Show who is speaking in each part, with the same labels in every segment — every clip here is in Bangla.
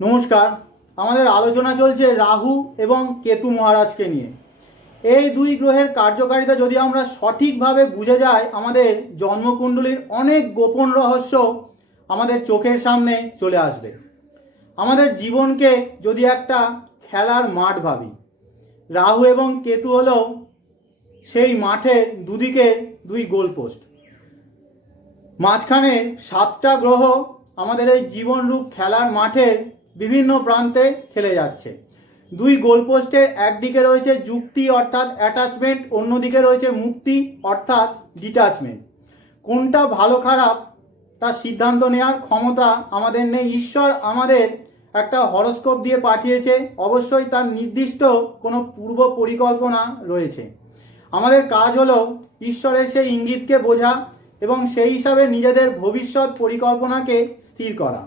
Speaker 1: নমস্কার, আমাদের আলোচনা চলছে রাহু এবং কেতু মহারাজকে নিয়ে। এই দুই গ্রহের কার্যকারিতা যদি আমরা সঠিকভাবে বুঝে যাই, আমাদের জন্মকুণ্ডলীর অনেক গোপন রহস্য আমাদের চোখের সামনে চলে আসবে। আমাদের জীবনকে যদি একটা খেলার মাঠ ভাবি, রাহু এবং কেতু হলো সেই মাঠের দুদিকে দুই গোলপোস্ট। মাঝখানে সাতটা গ্রহ আমাদের এই জীবনরূপ খেলার মাঠের বিভিন্ন প্রান্তে খেলে যাচ্ছে। দুই গোলপোস্টের একদিকে রয়েছে যুক্তি অর্থাৎ অ্যাটাচমেন্ট অন্যদিকে রয়েছে মুক্তি অর্থাৎ ডিটাচমেন্ট কোনটা ভালো খারাপ তার সিদ্ধান্ত নেওয়ার ক্ষমতা আমাদের নেই। ঈশ্বর আমাদের একটা হরস্কোপ দিয়ে পাঠিয়েছে। অবশ্যই তার নির্দিষ্ট কোনো পূর্ব পরিকল্পনা রয়েছে। আমাদের কাজ হলো ঈশ্বরের সেই ইঙ্গিতকে বোঝা এবং সেই হিসাবে নিজেদের ভবিষ্যৎ পরিকল্পনাকে স্থির করা।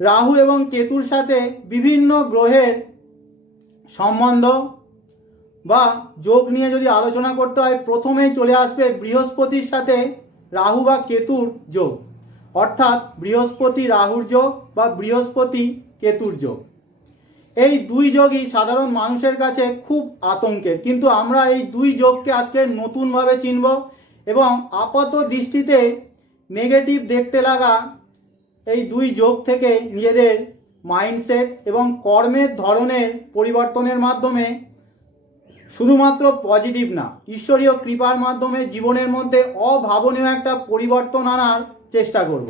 Speaker 1: রাহু এবং কেতুর সাথে বিভিন্ন গ্রহের সম্বন্ধ বা যোগ নিয়ে যদি আলোচনা করতে হয়, প্রথমেই চলে আসবে বৃহস্পতির সাথে রাহু বা কেতুর যোগ। অর্থাৎ বৃহস্পতি রাহুর যোগ বা বৃহস্পতি কেতুর যোগ। এই দুই যোগই সাধারণ মানুষের কাছে খুব আতঙ্কের। কিন্তু আমরা এই দুই যোগকে আজকে নতুনভাবে চিনব এবং আপাত দৃষ্টিতে নেগেটিভ দেখতে লাগা এই দুই যোগ থেকে নিজেদের মাইন্ডসেট এবং কর্মের ধরনের পরিবর্তনের মাধ্যমে শুধুমাত্র পজিটিভ না, ঈশ্বরীয় কৃপার মাধ্যমে জীবনের মধ্যে অভাবনীয় একটা পরিবর্তন আনার চেষ্টা করব।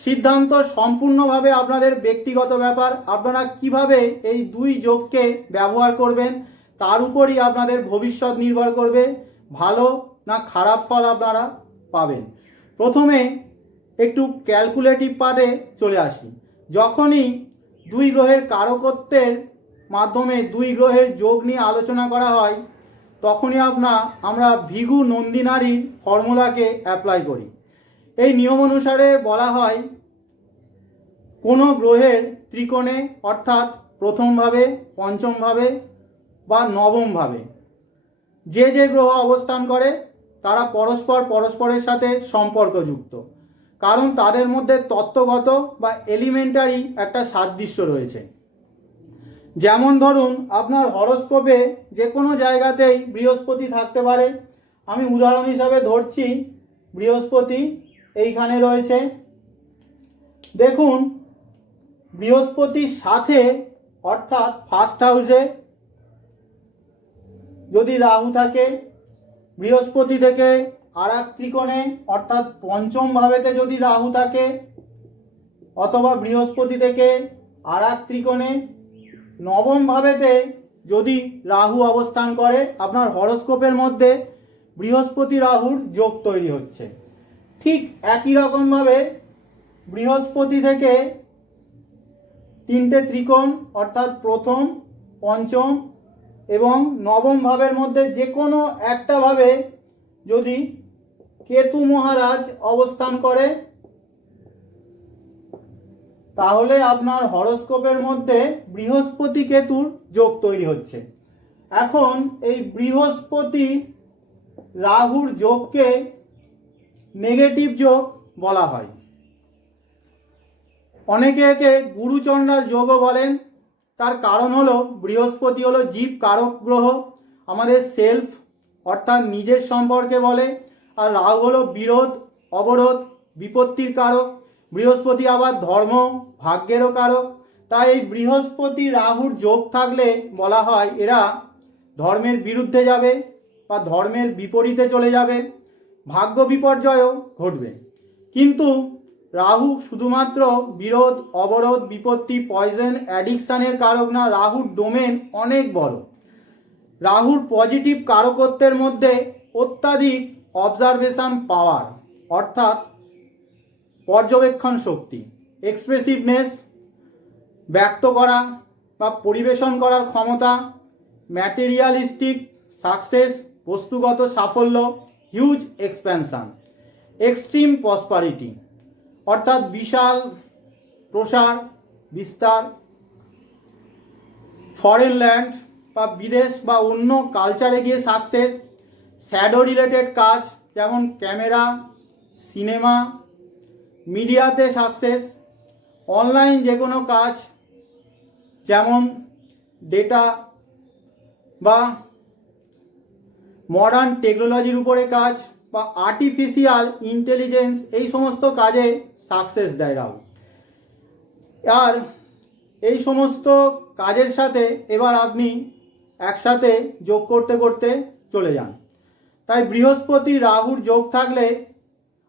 Speaker 1: সিদ্ধান্ত সম্পূর্ণভাবে আপনাদের ব্যক্তিগত ব্যাপার, আপনারা কীভাবে এই দুই যোগকে ব্যবহার করবেন, তার উপরই আপনাদের ভবিষ্যৎ নির্ভর করবে, ভালো না খারাপ ফল আপনারা পাবেন। প্রথমে একটু ক্যালকুলেটিভ পার্টে চলে আসি। যখনই দুই গ্রহের কারকত্বের মাধ্যমে দুই গ্রহের যোগ নিয়ে আলোচনা করা হয়, তখনই আপনা, আমরা ভিগু নন্দিনারীর ফর্মুলাকে অ্যাপ্লাই করি। এই নিয়ম অনুসারে বলা হয়, কোনো গ্রহের ত্রিকোণে, অর্থাৎ প্রথমভাবে, পঞ্চমভাবে বা নবমভাবে, যে যে গ্রহ অবস্থান করে, তারা পরস্পর পরস্পরের সাথে সম্পর্কযুক্ত। কারণ তাদের মধ্যে তত্ত্বগত বা এলিমেন্টারি একটা সাদৃশ্য রয়েছে। যেমন ধরুন, আপনার হরস্কোপে যে কোনো জায়গাতেই বৃহস্পতি থাকতে পারে। আমি উদাহরণ হিসাবে ধরছি, বৃহস্পতি এইখানে রয়েছে। দেখুন, বৃহস্পতির সাথে, অর্থাৎ ফার্স্ট হাউসে যদি রাহু থাকে, বৃহস্পতি থেকে আর এক ত্রিকোণে, অর্থাৎ পঞ্চম ভাবেতে যদি রাহু থাকে, অথবা বৃহস্পতি থেকে আর এক ত্রিকোণে, নবম ভাবেতে যদি রাহু অবস্থান করে, আপনার হরস্কোপের মধ্যে বৃহস্পতি রাহুর যোগ তৈরি হচ্ছে। ঠিক একই রকমভাবে বৃহস্পতি থেকে তিনটে ত্রিকোণ, অর্থাৎ প্রথম, পঞ্চম এবং নবম ভাবের মধ্যে যে কোনো একটা ভাবে যদি কেতু মহারাজ অবস্থান করে। তাহলে আপনার হরস্কোপের মধ্যে বৃহস্পতি কেতুর যোগ তৈরি হচ্ছে। এখন এই বৃহস্পতি রাহুর যোগকে নেগেটিভ যোগ বলা হয়। অনেকে একে গুরুচণ্ডাল যোগও বলেন। তার কারণ হলো, বৃহস্পতি হলো জীব কারক গ্রহ। আমাদের সেলফ অর্থাৎ নিজের সম্পর্কে বলে। আর রাহু হলো বিরোধ, অবরোধ, বিপত্তির কারক, বৃহস্পতি আবার ধর্ম ভাগ্যেরও কারক। তাই এই বৃহস্পতি রাহুর যোগ থাকলে বলা হয় এরা ধর্মের বিরুদ্ধে যাবে বা ধর্মের বিপরীতে চলে যাবে। ভাগ্য বিপর্যয়ও ঘটবে। কিন্তু রাহু শুধুমাত্র বিরোধ, অবরোধ, বিপত্তি পয়জন অ্যাডিকশানের কারক না, রাহুর ডোমেন অনেক বড়। রাহুর পজিটিভ কারকত্বের মধ্যে অত্যাধিক অবজারভেশন পাওয়ার অর্থাৎ পর্যবেক্ষণ শক্তি এক্সপ্রেসিভনেস ব্যক্ত করা বা পরিবেশন করার ক্ষমতা ম্যাটেরিয়ালিস্টিক সাকসেস বস্তুগত সাফল্য হিউজ এক্সপ্যানশন এক্সট্রিম প্রসপারিটি অর্থাৎ বিশাল প্রসার, বিস্তার ফরেন ল্যান্ড বা বিদেশ বা অন্য কালচারে গিয়ে সাকসেস শ্যাডো রিলেটেড কাজ, যেমন ক্যামেরা, সিনেমা, মিডিয়াতে সাকসেস, অনলাইন যে কোনো কাজ, যেমন ডেটা বা মডার্ন টেকনোলজির উপরে কাজ বা আর্টিফিশিয়াল ইন্টেলিজেন্স এই সমস্ত কাজে সাকসেস দেয় রাহু আর এই সমস্ত কাজের সাথে এবার আপনি একসাথে যোগ করতে করতে চলে যান। তাই বৃহস্পতি রাহুর যোগ থাকলে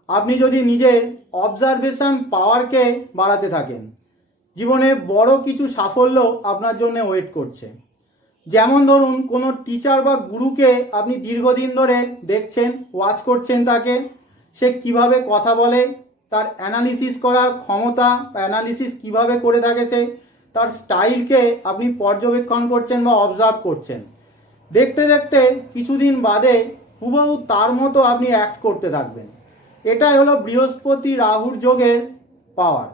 Speaker 1: আপনি যদি নিজের অবজারভেশন পাওয়ারকে বাড়াতে থাকেন, জীবনে বড় কিছু সাফল্য আপনার জন্য ওয়েট করছে। যেমন ধরুন, কোনো টিচার বা গুরুকে আপনি দীর্ঘদিন ধরে দেখছেন ওয়াচ করছেন তাকে, সে কীভাবে কথা বলে, তার অ্যানালিসিস করার ক্ষমতা অ্যানালিসিস কীভাবে করে থাকে সে, তার স্টাইলকে আপনি পর্যবেক্ষণ করছেন বা অবজার্ভ করছেন। দেখতে দেখতে কিছুদিন বাদে হুবহু তার মতো আপনি অ্যাক্ট করতে থাকবেন। এটাই হলো বৃহস্পতি রাহুর যোগের পাওয়ার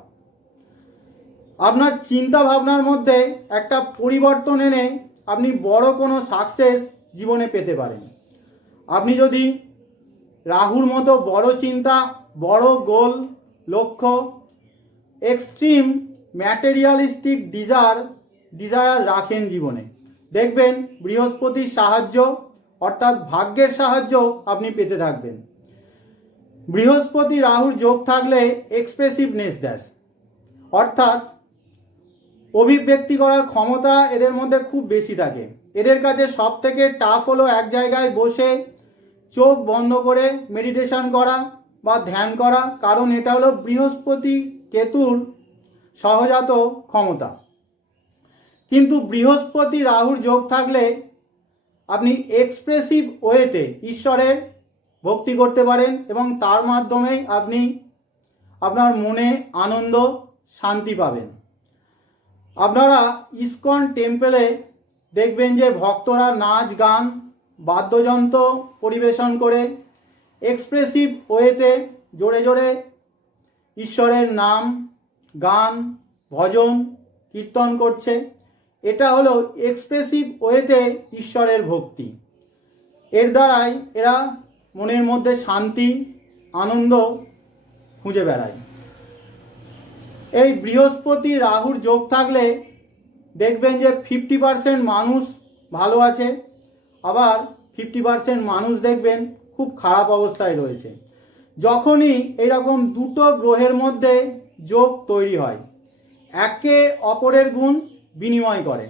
Speaker 1: আপনার চিন্তা ভাবনার মধ্যে একটা পরিবর্তন এনে আপনি বড় কোনো সাকসেস জীবনে পেতে পারেন। আপনি যদি রাহুর মতো বড় চিন্তা, বড় গোল লক্ষ্য এক্সট্রিম ম্যাটেরিয়ালিস্টিক ডিজার ডিজায়ার রাখেন জীবনে। দেখবেন বৃহস্পতির সাহায্য অর্থাৎ ভাগ্যের সাহায্য আপনি পেতে থাকবেন। বৃহস্পতি রাহুর যোগ থাকলে এক্সপ্রেসিভনেস দেয় অর্থাৎ অভিব্যক্তি করার ক্ষমতা এদের মধ্যে খুব বেশি থাকে। এদের কাছে সব থেকে টাফ হলো এক জায়গায় বসে চোখ বন্ধ করে মেডিটেশন করা বা ধ্যান করা, কারণ এটা হলো বৃহস্পতি কেতুর সহজাত ক্ষমতা। কিন্তু বৃহস্পতি রাহুর যোগ থাকলে আপনি এক্সপ্রেসিভ ওয়েতে ঈশ্বরের ভক্তি করতে পারেন এবং তার মাধ্যমেই আপনি আপনার মনে আনন্দ, শান্তি পাবেন। আপনারা ইসকন টেম্পলে দেখবেন যে ভক্তরা নাচ, গান, বাদ্যযন্ত্র পরিবেশন করে এক্সপ্রেসিভ ওয়েতে জোরে জোরে ঈশ্বরের নাম, গান, ভজন, কীর্তন করছে। এটা হলো এক্সপ্রেসিভ ওয়েতে ঈশ্বরের ভক্তি। এর দ্বারাই এরা মনের মধ্যে শান্তি, আনন্দ খুঁজে বেড়ায়। এই বৃহস্পতি রাহুর যোগ থাকলে দেখবেন যে ফিফটি পার্সেন্ট মানুষ ভালো আছে, আবার ফিফটি পার্সেন্ট মানুষ দেখবেন খুব খারাপ অবস্থায় রয়েছে। যখনই এরকম দুটো গ্রহের মধ্যে যোগ তৈরি হয়, একে অপরের গুণ বিনিময় করে।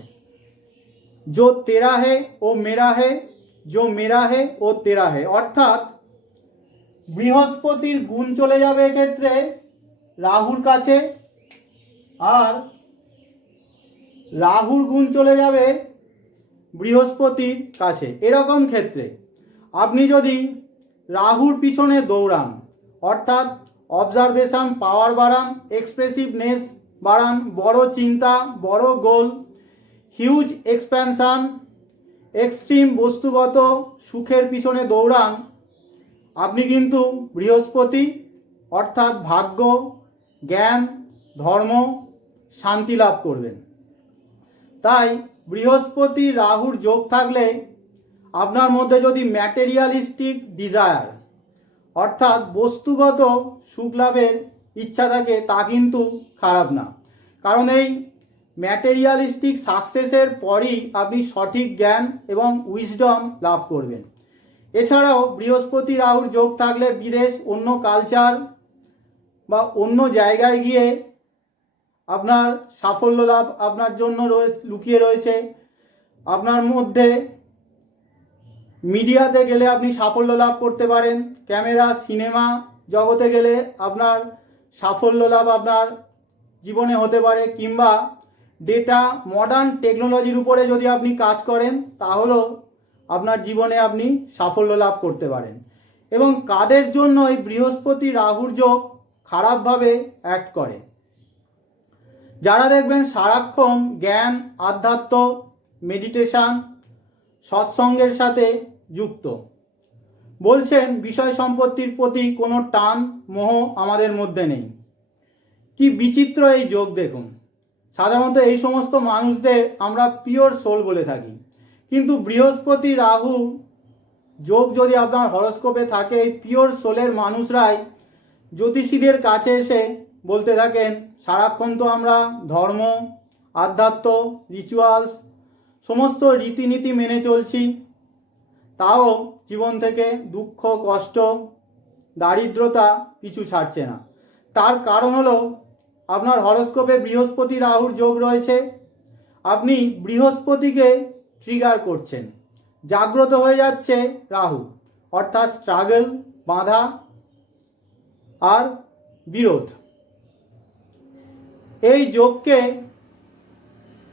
Speaker 1: জো তেরা হে, ও মেরা হে জো মেরা হে, ও তেরা হে। অর্থাৎ, বৃহস্পতির গুণ চলে যাবে এক্ষেত্রে রাহুর কাছে, আর রাহুর গুণ চলে যাবে বৃহস্পতির কাছে। এরকম ক্ষেত্রে আপনি যদি রাহুর পিছনে দৌড়ান, অর্থাৎ অবজারভেশন পাওয়ার বাড়ান এক্সপ্রেসিভনেস বাড়ান, বড় চিন্তা, বড় গোল হিউজ এক্সপ্যানশন এক্সট্রিম বস্তুগত সুখের পিছনে দৌড়ান। আপনি কিন্তু বৃহস্পতি, অর্থাৎ ভাগ্য, জ্ঞান, ধর্ম, শান্তি লাভ করবেন। তাই বৃহস্পতি, রাহুর যোগ থাকলে আপনার মধ্যে যদি ম্যাটেরিয়ালিস্টিক ডিজায়ার অর্থাৎ বস্তুগত সুখ লাভের ইচ্ছা থাকে তা কিন্তু খারাপ না। কারণ এই ম্যাটেরিয়ালিস্টিক সাকসেসের পরই আপনি সঠিক জ্ঞান এবং উইজডম লাভ করবেন। এছাড়াও বৃহস্পতি রাহুর যোগ থাকলে বিদেশ, অন্য কালচার বা অন্য জায়গায় গিয়ে আপনার সাফল্য লাভ আপনার জন্য লুকিয়ে রয়েছে। আপনার মধ্যে মিডিয়াতে গেলে আপনি সাফল্য লাভ করতে পারেন। ক্যামেরা, সিনেমা জগতে গেলে আপনার সাফল্য লাভ আপনার জীবনে হতে পারে, কিংবা ডেটা মডার্ন টেকনোলজির উপরে যদি আপনি কাজ করেন, তাহলেও আপনার জীবনে আপনি সাফল্য লাভ করতে পারেন। এবং কাদের জন্য এই বৃহস্পতি রাহুর যোগ খারাপভাবে অ্যাক্ট করে? যারা দেখবেন সারাক্ষণ জ্ঞান, আধ্যাত্ম মেডিটেশন সৎসঙ্গের সাথে যুক্ত বলছেন, বিষয় সম্পত্তির প্রতি কোনো টান, মোহ আমাদের মধ্যে নেই। কি বিচিত্র এই যোগ দেখুন। সাধারণত এই সমস্ত মানুষদের আমরা পিওর সোল বলে থাকি। কিন্তু বৃহস্পতি, রাহু যোগ যদি আপনার হরস্কোপে থাকে এই পিওর সোলের মানুষরাই জ্যোতিষীদের কাছে এসে বলতে থাকেন, সারাক্ষণ তো আমরা ধর্ম, আধ্যাত্ম রিচুয়ালস সমস্ত রীতিনীতি মেনে চলছি। তাও জীবন থেকে দুঃখ, কষ্ট, দারিদ্রতা পিছু ছাড়ছে না। তার কারণ হলো, আপনার হরস্কোপে বৃহস্পতি রাহুর যোগ রয়েছে। আপনি বৃহস্পতিকে ট্রিগার করছেন। জাগ্রত হয়ে যাচ্ছে রাহু, অর্থাৎ স্ট্রাগল বাধা আর বিরোধ। এই যোগকে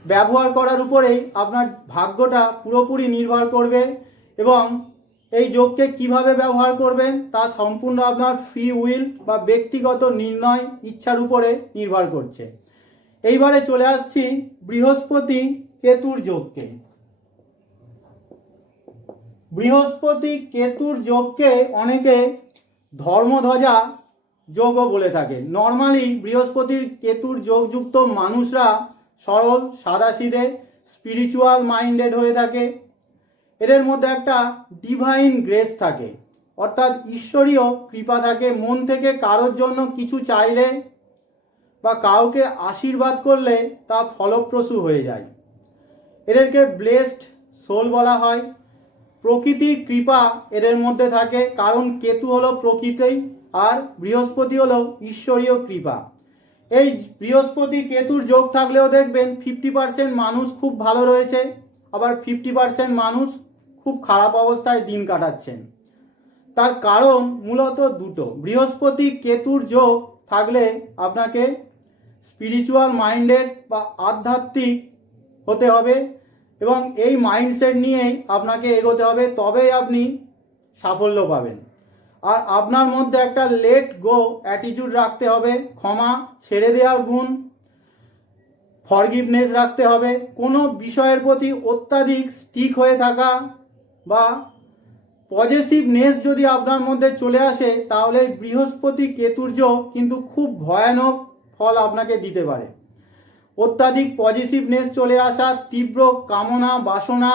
Speaker 1: ব্যবহার করার উপরেই আপনার ভাগ্যটা পুরোপুরি নির্ভর করবে এবং এই যোগকে কীভাবে ব্যবহার করবেন তা সম্পূর্ণ আপনার ফ্রি উইল বা ব্যক্তিগত নির্ণয় ইচ্ছার উপরে নির্ভর করছে। এইবারে চলে আসছি বৃহস্পতি কেতুর যোগকে। বৃহস্পতি কেতুর যোগকে অনেকে ধর্মধ্বজা যোগও বলে থাকে। নর্মালি বৃহস্পতির কেতুর যোগযুক্ত মানুষরা সরল, সাদাসিধে স্পিরিচুয়াল মাইন্ডেড হয়ে থাকে। এদের মধ্যে একটা ডিভাইন গ্রেস থাকে। অর্থাৎ ঈশ্বরীয় কৃপা থাকে। মন থেকে কারোর জন্য কিছু চাইলে বা কাউকে আশীর্বাদ করলে তা ফলপ্রসূ হয়ে যায়। এদেরকে ব্লেসড সোল বলা হয়। প্রকৃতির কৃপা এদের মধ্যে থাকে। কারণ কেতু হলো প্রকৃতি আর বৃহস্পতি হলো ঈশ্বরীয় কৃপা। এই বৃহস্পতি কেতুর যোগ থাকলেও দেখবেন ফিফটি পার্সেন্ট মানুষ খুব ভালো রয়েছে। আবার ফিফটি পার্সেন্ট মানুষ খুব খারাপ অবস্থায় দিন কাটাচ্ছেন। তার কারণ মূলত দুটো। বৃহস্পতি কেতুর যোগ থাকলে আপনাকে স্পিরিচুয়াল মাইন্ডেড বা আধ্যাত্মিক হতে হবে এবং এই মাইন্ডসেট নিয়েই আপনাকে এগোতে হবে, তবেই আপনি সাফল্য পাবেন। আর আপনার মধ্যে একটা লেট গো অ্যাটিটিউড রাখতে হবে, ক্ষমা ছেড়ে দেওয়ার গুণ ফরগিভনেস রাখতে হবে। কোনো বিষয়ের প্রতি অত্যাধিক স্টিক হয়ে থাকা বা পজিটিভনেস যদি আপনার মধ্যে চলে আসে, তাহলে বৃহস্পতি কেতুর যোগ কিন্তু খুব ভয়ানক ফল আপনাকে দিতে পারে। অত্যাধিক পজিটিভনেস চলে আসা, তীব্র কামনা, বাসনা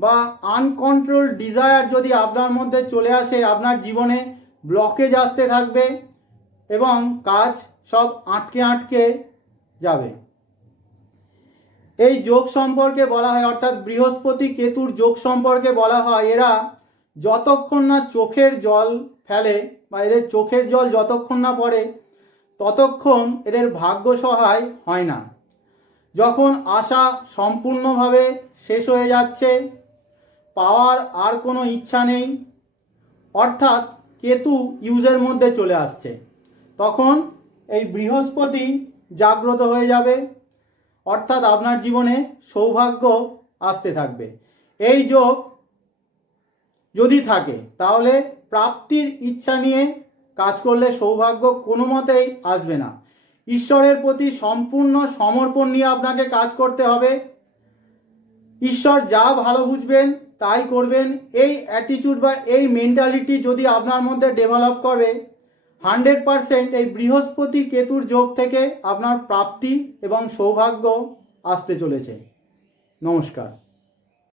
Speaker 1: বা আনকন্ট্রোল ডিজায়ার যদি আপনার মধ্যে চলে আসে, আপনার জীবনে ব্লকেজ আসতে থাকবে এবং কাজ সব আটকে আটকে যাবে। এই যোগ সম্পর্কে বলা হয়, অর্থাৎ বৃহস্পতি কেতুর যোগ সম্পর্কে বলা হয়, এরা যতক্ষণ না চোখের জল ফেলে বা এদের চোখের জল যতক্ষণ না পড়ে, ততক্ষণ এদের ভাগ্য সহায় হয় না। যখন আশা সম্পূর্ণভাবে শেষ হয়ে যাচ্ছে, পাওয়ার আর কোনো ইচ্ছা নেই, অর্থাৎ কেতু ইউজের মধ্যে চলে আসছে, তখন এই বৃহস্পতি জাগ্রত হয়ে যাবে। অর্থাৎ আপনার জীবনে সৌভাগ্য আসতে থাকবে। এই যোগ যদি থাকে, তাহলে প্রাপ্তির ইচ্ছা নিয়ে কাজ করলে সৌভাগ্য কোনো মতেই আসবে না। ঈশ্বরের প্রতি সম্পূর্ণ সমর্পণ নিয়ে আপনাকে কাজ করতে হবে। ঈশ্বর যা ভালো বুঝবেন, তাই করবেন। এই অ্যাটিটিউড বা এই মেন্টালিটি যদি আপনার মধ্যে ডেভেলপ করবে হান্ড্রেড পারসেন্ট এই বৃহস্পতি কেতুর যোগ থেকে আপনার প্রাপ্তি এবং সৌভাগ্য আসতে চলেছে। নমস্কার।